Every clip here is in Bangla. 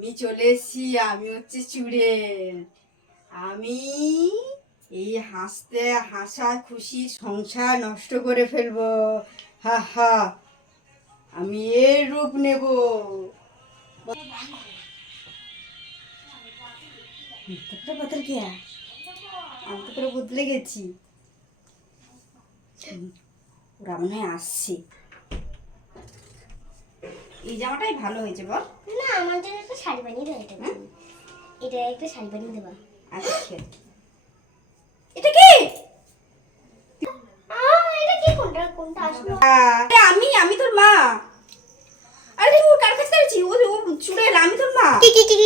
আমি চলে এসেছি, আমি হচ্ছে চুড়েল। আমি এই হাসতে হাসা খুশি সংসার নষ্ট করে ফেলবো। হা হা, আমি এর রূপ নেব। আমি তো পুরো বদলে গেছি। ওরা মনে হয় আসছে। এই জামাটাই ভালো হয়েছে বল। না, আমার জন্য একটা শাড়ি বানিয়ে দাও। এটা একটা শাড়ি বানিয়ে দেবা। আচ্ছা, এটা কি? এটা কি? কোনটা কোনটা আসলো? আমি আমি তোর মা। আরে তুই কার কাছে আছিস? ও চুড়েল, আমি তোর মা। কি কি কি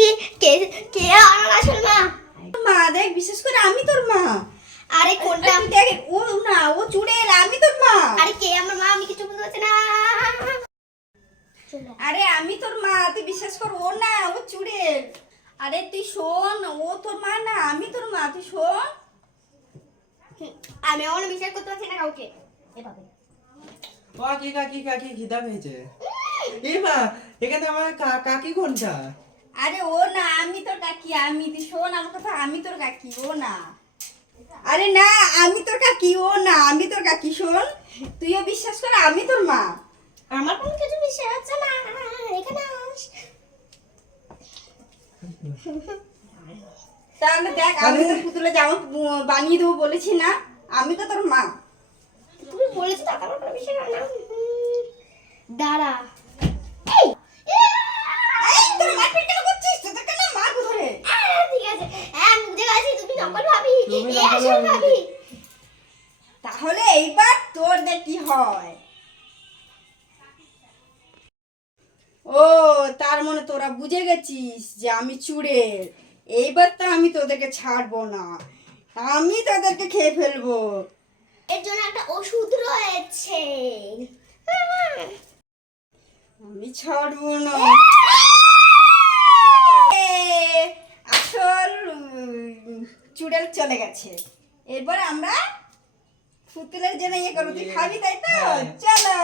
কে কে আমার আসল মা? মা দেখ, বিশেষ করে আমি তোর মা। আরে কোনটা? দেখ, ও না, ও চুড়েল, আমি তোর মা। আরে কে আমার মা? আমি কিছু বুঝতে পারছি না। আরে আমি তোর মা, তুই বিশ্বাস কর, ও না, ও চুড়েল। আরে তুই শোন, ও তোর মা না, আমি তোর মা, তুই শোন। আমি আমার বিশ্বাস করতে পারছি না কাউকে। এভাবে কাকি কাকি কাকি খিদা পেয়েছে। এই মা, এখানে আমার কাকি কোনটা? আরে ও না, আমি তোর কাকি। আমি, তুই শোন আমার কথা, আমি তোর কাকি, ও না। আরে না, আমি তোর কাকি, ও না, আমি তোর কাকি। শোন, তুইও বিশ্বাস কর, আমি তোর মা। আমার কোনো কিছু বিশ্বাস হচ্ছে না। এখানে আস। তাহলে দেখ, আমি তো পুতুলে জামা বানিয়ে দেবো বলেছি না, আমি তো তোর মা। তুমি বলেছো তাতে আমার কোনো বিশ্বাস হয় না। দাঁড়া। এই, তোর মারপিট কেন করছিস? তোদের কেন মারবো ধরে? ঠিক আছে, হ্যাঁ বুঝে গেছি তুমি নকল ভাবি। তুমি এই নকল আসল ভাবি। ভাবি। তাহলে এইবার তোর দেখ কি হয়। ও, তার মানে তোরা বুঝে গেছিস যে আমি চুড়েল। এইবার তো আমি তোদেরকে ছাড়বো না, আমি তোদেরকে খেয়ে ফেলবো। এর জন্য একটা ওষুধ রয়েছে। আমি ছাড়বো না। এ, আসল চুড়েল চলে গেছে। এরপর আমরা পুতুলের জন্য ইয়ে করবো, তুই খাবি তাই তো? হ্যাঁ। চলো।